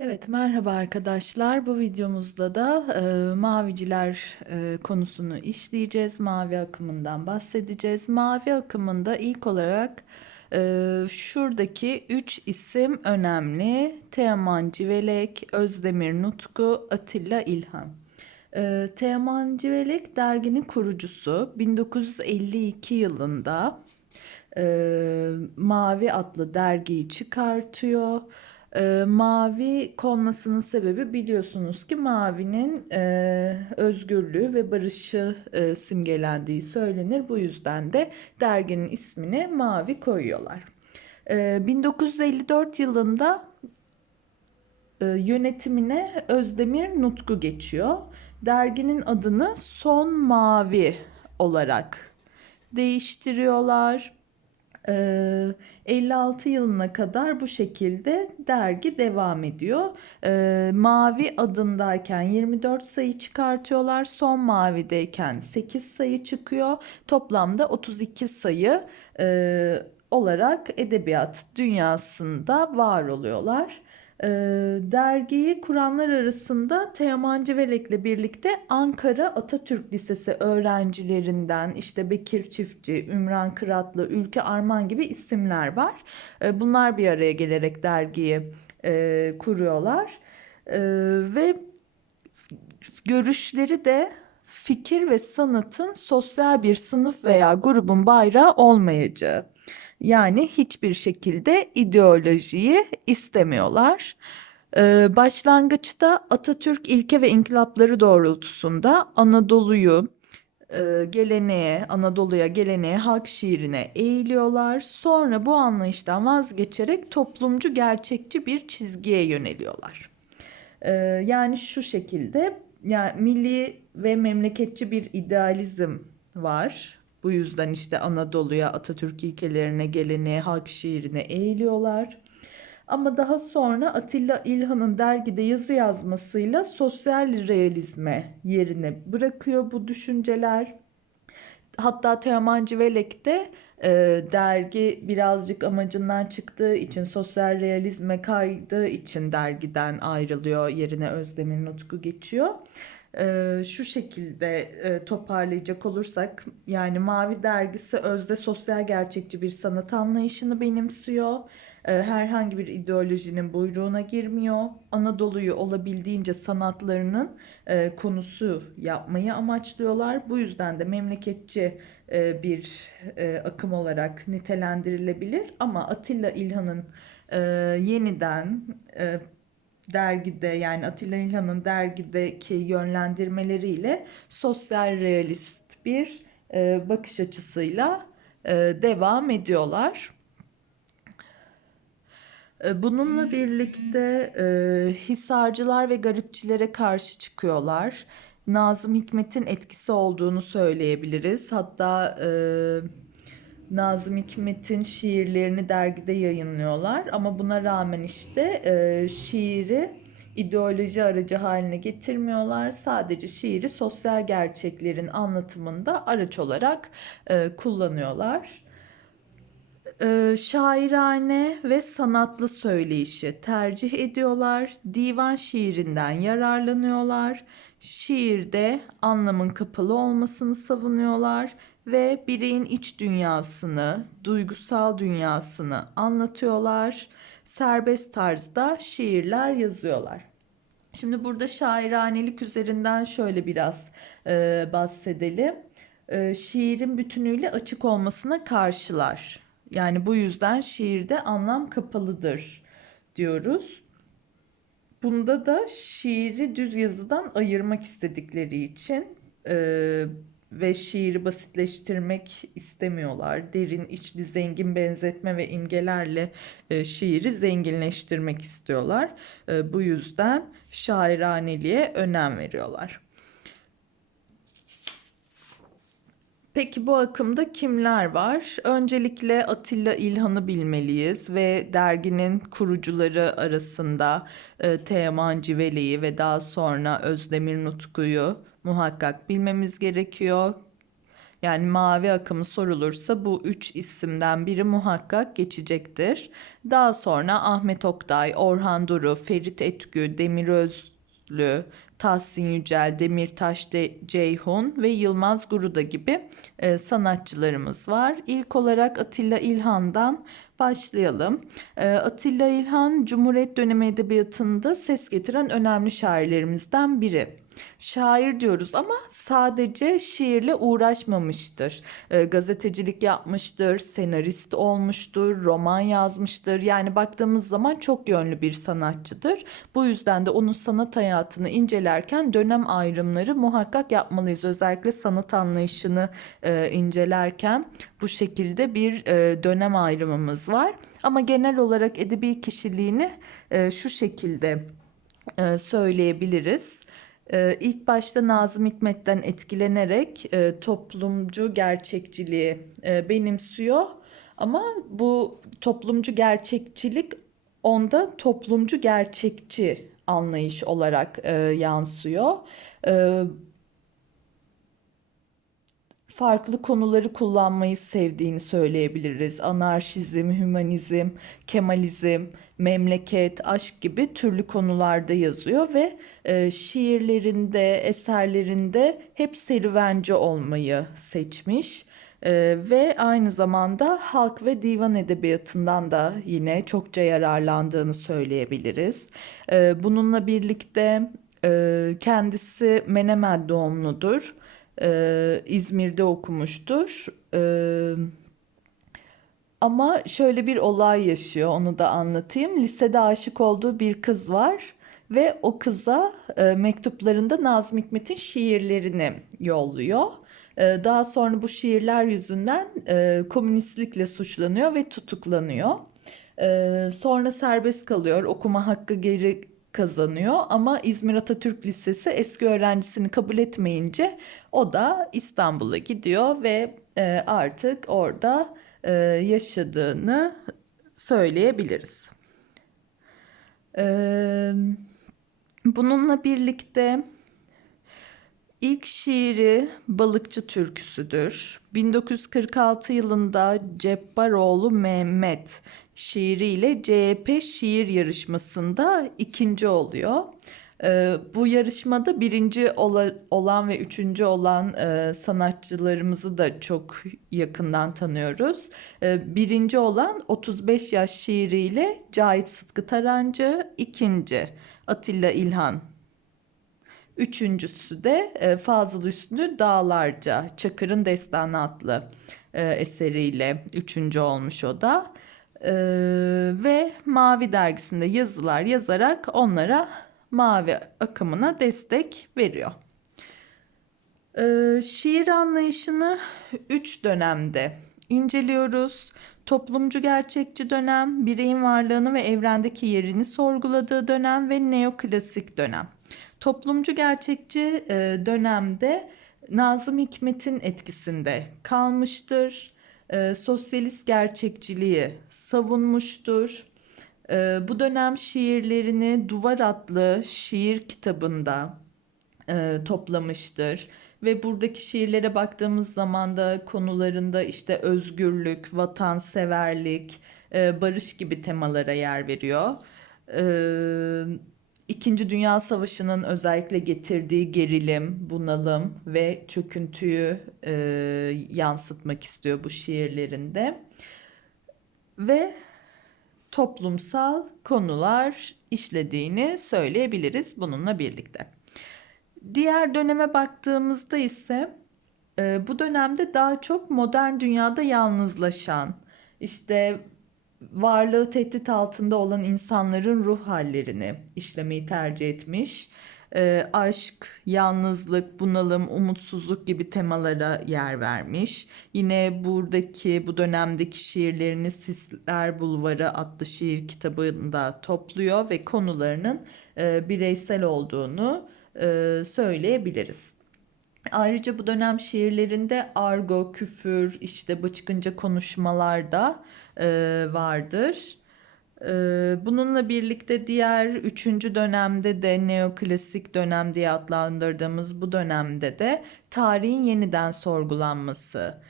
Evet, merhaba arkadaşlar. Bu videomuzda da e, maviciler e, konusunu işleyeceğiz. Mavi akımından bahsedeceğiz. Mavi akımında ilk olarak e, şuradaki üç isim önemli. Teoman Civelek, Özdemir Nutku, Atilla İlhan. E, Teoman Civelek derginin kurucusu. 1952 yılında e, Mavi adlı dergiyi çıkartıyor. E, mavi konmasının sebebi biliyorsunuz ki mavinin e, özgürlüğü ve barışı e, simgelendiği söylenir. Bu yüzden de derginin ismine mavi koyuyorlar. E, 1954 yılında e, yönetimine Özdemir Nutku geçiyor. Derginin adını Son Mavi olarak değiştiriyorlar. Ee, 56 yılına kadar bu şekilde dergi devam ediyor. Mavi adındayken 24 sayı çıkartıyorlar. Son Mavi'deyken 8 sayı çıkıyor. Toplamda 32 sayı olarak edebiyat dünyasında var oluyorlar. Ee, dergiyi kuranlar arasında Teoman Civelek'le birlikte Ankara Atatürk Lisesi öğrencilerinden işte Bekir Çiftçi, Ümran Kıratlı, Ülke Arman gibi isimler var. Ee, bunlar bir araya gelerek dergiyi e, kuruyorlar. Ee, ve görüşleri de fikir ve sanatın sosyal bir sınıf veya grubun bayrağı olmayacağı. Yani hiçbir şekilde ideolojiyi istemiyorlar. Ee, başlangıçta Atatürk ilke ve inkılapları doğrultusunda Anadolu'yu e, geleneğe, Anadolu'ya geleneğe, halk şiirine eğiliyorlar. Sonra bu anlayıştan vazgeçerek toplumcu, gerçekçi bir çizgiye yöneliyorlar. Ee, yani şu şekilde, yani milli ve memleketçi bir idealizm var. Bu yüzden işte Anadolu'ya, Atatürk ilkelerine, geleneğe, halk şiirine eğiliyorlar. Ama daha sonra Atilla İlhan'ın dergide yazı yazmasıyla sosyal realizme yerine bırakıyor bu düşünceler. Hatta Teoman Civelek de e, dergi birazcık amacından çıktığı için sosyal realizme kaydığı için dergiden ayrılıyor yerine Özdemir Nutku geçiyor. E, şu şekilde e, toparlayacak olursak yani Mavi dergisi özde sosyal gerçekçi bir sanat anlayışını benimsiyor. E, herhangi bir ideolojinin buyruğuna girmiyor. Anadolu'yu olabildiğince sanatlarının e, konusu yapmayı amaçlıyorlar. Bu yüzden de memleketçi e, bir e, akım olarak nitelendirilebilir. Ama Atilla İlhan'ın e, yeniden e, dergide yani Atilla İlhan'ın dergideki yönlendirmeleriyle sosyal realist bir e, bakış açısıyla e, devam ediyorlar. E, Bununla birlikte e, Hisarcılar ve garipçilere karşı çıkıyorlar. Nazım Hikmet'in etkisi olduğunu söyleyebiliriz. Hatta e, Nazım Hikmet'in şiirlerini dergide yayınlıyorlar. Ama buna rağmen işte e, şiiri ideoloji aracı haline getirmiyorlar. Sadece şiiri sosyal gerçeklerin anlatımında araç olarak e, kullanıyorlar e, şairane ve sanatlı söyleyişi tercih ediyorlar. Divan şiirinden yararlanıyorlar. Şiirde anlamın kapalı olmasını savunuyorlar ve bireyin iç dünyasını, duygusal dünyasını anlatıyorlar. Serbest tarzda şiirler yazıyorlar. Şimdi burada şairanelik üzerinden şöyle biraz e, bahsedelim. E, şiirin bütünüyle açık olmasına karşılar. Yani bu yüzden şiirde anlam kapalıdır diyoruz. Bunda da şiiri düz yazıdan ayırmak istedikleri için e, ve şiiri basitleştirmek istemiyorlar. Derin, içli, zengin benzetme ve imgelerle e, şiiri zenginleştirmek istiyorlar. E, bu yüzden şairaneliğe önem veriyorlar. Peki bu akımda kimler var? Öncelikle Atilla İlhan'ı bilmeliyiz ve derginin kurucuları arasında e, Teoman Civeli'yi ve daha sonra Özdemir Nutku'yu muhakkak bilmemiz gerekiyor. Yani mavi akımı sorulursa bu üç isimden biri muhakkak geçecektir. Daha sonra Ahmet Oktay, Orhan Duru, Ferit Etgü, Demir Özlü, Tahsin Yücel, Demirtaş De Ceyhun ve Yılmaz Guruda gibi e, sanatçılarımız var. İlk olarak Atilla İlhan'dan başlayalım. E, Atilla İlhan Cumhuriyet dönemi edebiyatında ses getiren önemli şairlerimizden biri. Şair diyoruz ama sadece şiirle uğraşmamıştır. E, gazetecilik yapmıştır, senarist olmuştur, roman yazmıştır. Yani baktığımız zaman çok yönlü bir sanatçıdır. Bu yüzden de onun sanat hayatını incelerken dönem ayrımları muhakkak yapmalıyız. Özellikle sanat anlayışını e, incelerken bu şekilde bir e, dönem ayrımımız var. Ama genel olarak edebi kişiliğini e, şu şekilde e, söyleyebiliriz. Ee, ilk başta Nazım Hikmet'ten etkilenerek e, toplumcu gerçekçiliği e, benimsiyor. Ama bu toplumcu gerçekçilik onda toplumcu gerçekçi anlayış olarak e, yansıyor. E, farklı konuları kullanmayı sevdiğini söyleyebiliriz. Anarşizm, hümanizm, kemalizm, memleket, aşk gibi türlü konularda yazıyor ve e, şiirlerinde, eserlerinde hep serüvenci olmayı seçmiş. E, ve aynı zamanda halk ve divan edebiyatından da yine çokça yararlandığını söyleyebiliriz. E, bununla birlikte e, kendisi Menemen doğumludur e, İzmir'de okumuştur. E, ama şöyle bir olay yaşıyor onu da anlatayım. Lisede aşık olduğu bir kız var ve o kıza e, mektuplarında Nazım Hikmet'in şiirlerini yolluyor. E, daha sonra bu şiirler yüzünden e, komünistlikle suçlanıyor ve tutuklanıyor. E, sonra serbest kalıyor, okuma hakkı geri kazanıyor ama İzmir Atatürk Lisesi eski öğrencisini kabul etmeyince o da İstanbul'a gidiyor ve e, artık orada e, yaşadığını söyleyebiliriz. E, bununla birlikte ilk şiiri Balıkçı Türküsüdür. 1946 yılında Cebbaroğlu Mehmet şiiriyle CHP şiir yarışmasında ikinci oluyor. Ee, bu yarışmada birinci ola, olan ve üçüncü olan e, sanatçılarımızı da çok yakından tanıyoruz. Ee, birinci olan 35 yaş şiiriyle Cahit Sıtkı Tarancı, ikinci Atilla İlhan. Üçüncüsü de e, Fazıl Üstü Dağlarca, Çakır'ın Destanı adlı e, eseriyle üçüncü olmuş o da. Ee, ve Mavi dergisinde yazılar yazarak onlara mavi akımına destek veriyor. Ee, şiir anlayışını üç dönemde inceliyoruz. Toplumcu gerçekçi dönem, bireyin varlığını ve evrendeki yerini sorguladığı dönem ve neoklasik dönem. Toplumcu gerçekçi e, dönemde Nazım Hikmet'in etkisinde kalmıştır e, sosyalist gerçekçiliği savunmuştur. E, bu dönem şiirlerini Duvar adlı şiir kitabında e, toplamıştır. Ve buradaki şiirlere baktığımız zaman da konularında işte özgürlük, vatanseverlik, e, barış gibi temalara yer veriyor. Evet İkinci Dünya Savaşı'nın özellikle getirdiği gerilim, bunalım ve çöküntüyü e, yansıtmak istiyor bu şiirlerinde. Ve toplumsal konular işlediğini söyleyebiliriz bununla birlikte. Diğer döneme baktığımızda ise e, bu dönemde daha çok modern dünyada yalnızlaşan, işte varlığı tehdit altında olan insanların ruh hallerini işlemeyi tercih etmiş. E, aşk, yalnızlık, bunalım, umutsuzluk gibi temalara yer vermiş. Yine buradaki bu dönemdeki şiirlerini Sisler Bulvarı adlı şiir kitabında topluyor ve konularının e, bireysel olduğunu e, söyleyebiliriz. Ayrıca bu dönem şiirlerinde argo, küfür, işte bıçkınca konuşmalar da e, vardır. Ee, bununla birlikte diğer üçüncü dönemde de neoklasik dönem diye adlandırdığımız bu dönemde de tarihin yeniden sorgulanması,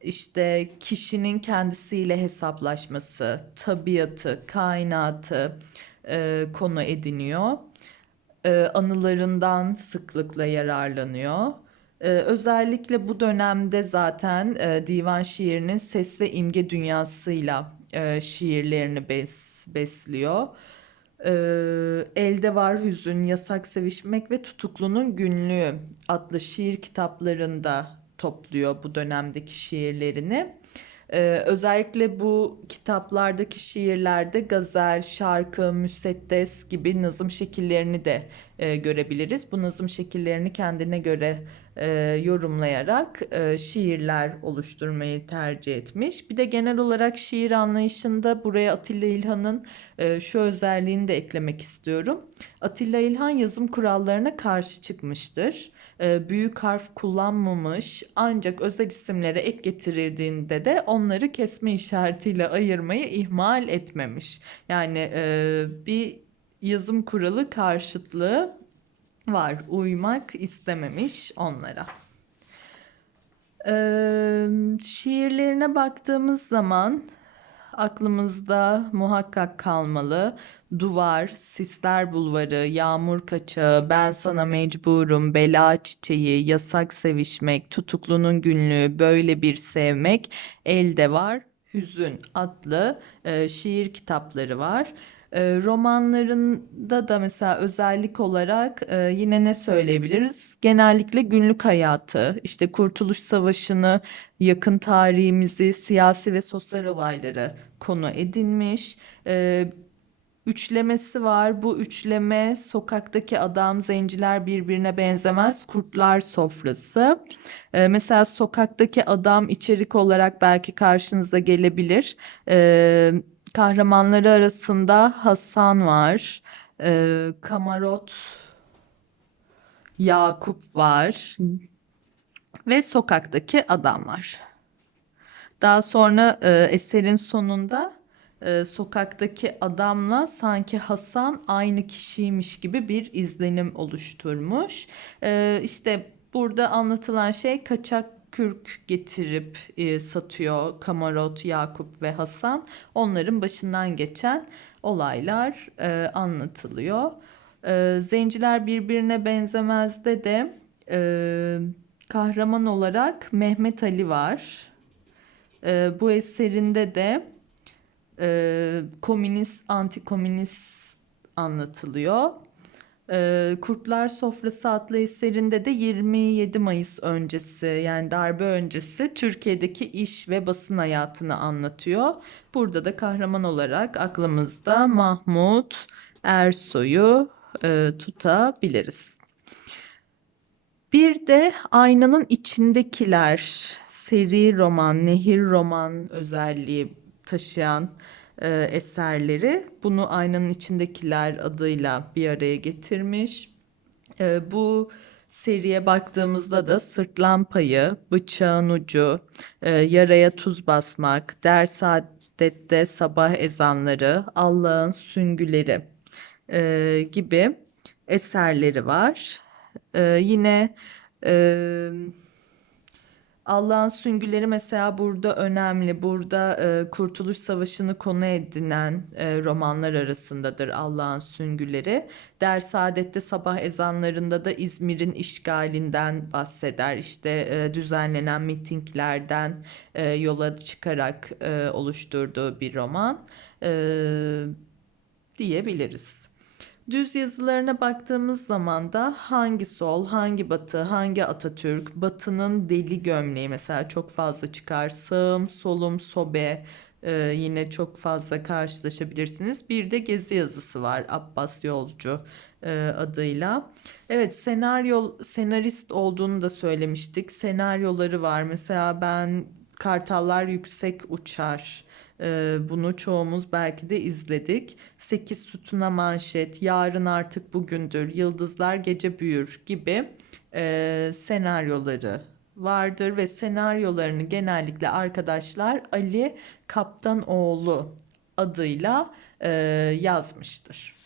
işte kişinin kendisiyle hesaplaşması, tabiatı, kainatı e, konu ediniyor. E, anılarından sıklıkla yararlanıyor. E, özellikle bu dönemde zaten e, divan şiirinin ses ve imge dünyasıyla e, şiirlerini bes, besliyor. E, Elde Var Hüzün, Yasak Sevişmek ve Tutuklunun Günlüğü adlı şiir kitaplarında topluyor bu dönemdeki şiirlerini. Ee, özellikle bu kitaplardaki şiirlerde gazel, şarkı, müseddes gibi nazım şekillerini de e, görebiliriz. Bu nazım şekillerini kendine göre e, yorumlayarak e, şiirler oluşturmayı tercih etmiş. Bir de genel olarak şiir anlayışında buraya Atilla İlhan'ın e, şu özelliğini de eklemek istiyorum. Atilla İlhan yazım kurallarına karşı çıkmıştır. E, büyük harf kullanmamış ancak özel isimlere ek getirildiğinde de onları kesme işaretiyle ayırmayı ihmal etmemiş. Yani e, bir yazım kuralı karşıtlığı var. Uymak istememiş onlara. Ee, şiirlerine baktığımız zaman aklımızda muhakkak kalmalı. Duvar, Sisler Bulvarı, Yağmur Kaçağı, Ben Sana Mecburum, Bela Çiçeği, Yasak Sevişmek, Tutuklunun Günlüğü, Böyle Bir Sevmek, Elde Var, Hüzün adlı e, şiir kitapları var. E, romanlarında da mesela özellik olarak e, yine ne söyleyebiliriz? Genellikle günlük hayatı, işte Kurtuluş Savaşı'nı, yakın tarihimizi, siyasi ve sosyal olayları konu edinmiş. E, üçlemesi var. Bu üçleme sokaktaki adam, zenciler birbirine benzemez, kurtlar sofrası. E, mesela sokaktaki adam içerik olarak belki karşınıza gelebilir. E, kahramanları arasında Hasan var, e, Kamarot, Yakup var ve sokaktaki adam var. Daha sonra e, eserin sonunda e, sokaktaki adamla sanki Hasan aynı kişiymiş gibi bir izlenim oluşturmuş. E, işte burada anlatılan şey kaçak kürk getirip e, satıyor Kamarot, Yakup ve Hasan. Onların başından geçen olaylar e, anlatılıyor. E, Zenciler birbirine benzemezde de e, kahraman olarak Mehmet Ali var. E, bu eserinde de e, komünist, antikomünist anlatılıyor. E, Kurtlar Sofrası adlı eserinde de 27 Mayıs öncesi yani darbe öncesi Türkiye'deki iş ve basın hayatını anlatıyor. Burada da kahraman olarak aklımızda Mahmut Ersoy'u e, tutabiliriz. Bir de aynanın içindekiler seri roman, nehir roman özelliği taşıyan e, eserleri bunu aynanın içindekiler adıyla bir araya getirmiş. E, bu seriye baktığımızda da sırtlan payı, bıçağın ucu, e, yaraya tuz basmak, ders adette sabah ezanları, Allah'ın süngüleri e, gibi eserleri var. E, yine e, Allah'ın süngüleri mesela burada önemli. Burada e, Kurtuluş Savaşı'nı konu edinen e, romanlar arasındadır Allah'ın süngüleri. Der Saadet'te sabah ezanlarında da İzmir'in işgalinden bahseder. İşte e, düzenlenen mitinglerden e, yola çıkarak e, oluşturduğu bir roman e, diyebiliriz. Düz yazılarına baktığımız zaman da hangi sol, hangi batı, hangi Atatürk, batının deli gömleği mesela çok fazla çıkar. Sağım, solum, sobe e, yine çok fazla karşılaşabilirsiniz. Bir de gezi yazısı var Abbas Yolcu e, adıyla. Evet senaryo senarist olduğunu da söylemiştik. Senaryoları var. Mesela ben Kartallar Yüksek Uçar ee, bunu çoğumuz belki de izledik. Sekiz sütuna manşet, yarın artık bugündür, yıldızlar gece büyür gibi e, senaryoları vardır ve senaryolarını genellikle arkadaşlar Ali Kaptanoğlu adıyla e, yazmıştır.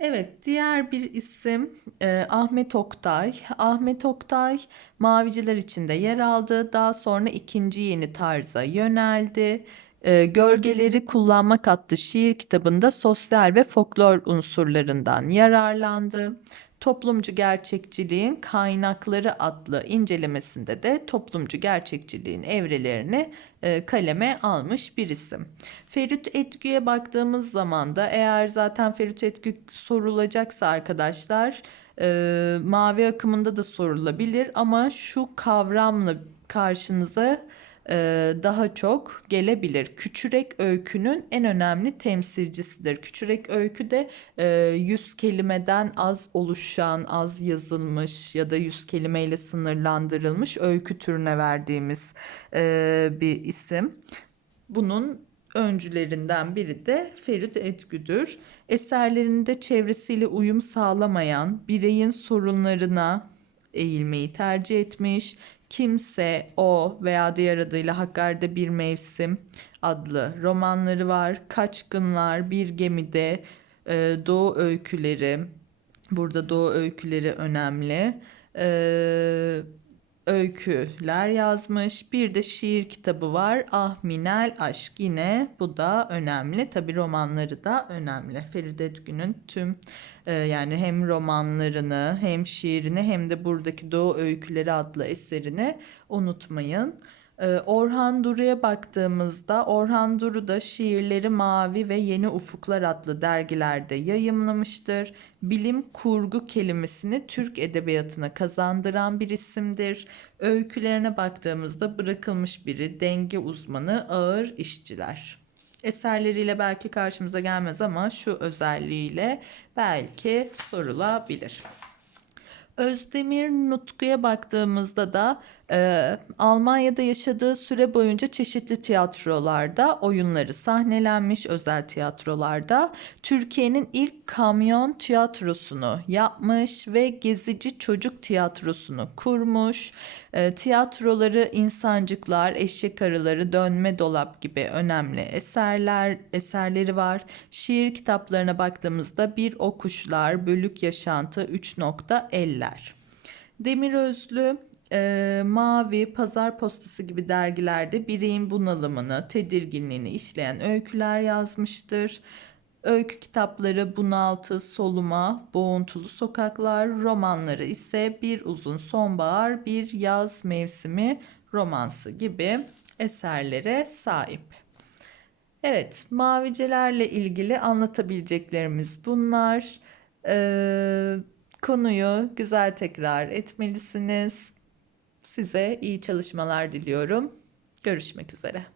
Evet, diğer bir isim e, Ahmet Oktay. Ahmet Oktay Maviciler içinde yer aldı. Daha sonra ikinci yeni tarza yöneldi. E, Gölgeleri Kullanmak adlı şiir kitabında sosyal ve folklor unsurlarından yararlandı. Toplumcu gerçekçiliğin kaynakları adlı incelemesinde de toplumcu gerçekçiliğin evrelerini e, kaleme almış bir isim. Ferit Etgü'ye baktığımız zaman da eğer zaten Ferit Etgü sorulacaksa arkadaşlar e, mavi akımında da sorulabilir ama şu kavramla karşınıza daha çok gelebilir. Küçürek öykünün en önemli temsilcisidir. Küçürek öykü de e, 100 kelimeden az oluşan, az yazılmış ya da 100 kelimeyle sınırlandırılmış öykü türüne verdiğimiz e, bir isim. Bunun öncülerinden biri de Ferit Etgü'dür. Eserlerinde çevresiyle uyum sağlamayan bireyin sorunlarına eğilmeyi tercih etmiş. Kimse, O veya diğer adıyla Hakkari'de Bir Mevsim adlı romanları var. Kaçkınlar, Bir Gemide, e, Doğu Öyküleri. Burada Doğu Öyküleri önemli. Ee, öyküler yazmış. Bir de şiir kitabı var. Ahminel Aşk yine bu da önemli. Tabi romanları da önemli. Feride Edgün'ün tüm e, yani hem romanlarını hem şiirini hem de buradaki Doğu Öyküleri adlı eserini unutmayın. Ee, Orhan Duru'ya baktığımızda Orhan Duru da şiirleri Mavi ve Yeni Ufuklar adlı dergilerde yayımlamıştır. Bilim kurgu kelimesini Türk edebiyatına kazandıran bir isimdir. Öykülerine baktığımızda bırakılmış biri, denge uzmanı, ağır işçiler. Eserleriyle belki karşımıza gelmez ama şu özelliğiyle belki sorulabilir. Özdemir Nutku'ya baktığımızda da e, Almanya'da yaşadığı süre boyunca çeşitli tiyatrolarda oyunları sahnelenmiş özel tiyatrolarda. Türkiye'nin ilk kamyon tiyatrosunu yapmış ve gezici çocuk tiyatrosunu kurmuş. E, tiyatroları İnsancıklar, Eşek Arıları, Dönme Dolap gibi önemli eserler eserleri var. Şiir kitaplarına baktığımızda Bir O Kuşlar, Bölük Yaşantı, Üç Nokta Eller. Demir Özlü e, Mavi, Pazar Postası gibi dergilerde bireyin bunalımını, tedirginliğini işleyen öyküler yazmıştır. Öykü kitapları Bunaltı, Soluma, Boğuntulu Sokaklar, romanları ise Bir Uzun Sonbahar, Bir Yaz Mevsimi romansı gibi eserlere sahip. Evet, mavicelerle ilgili anlatabileceklerimiz bunlar. Ee, konuyu güzel tekrar etmelisiniz. Size iyi çalışmalar diliyorum. Görüşmek üzere.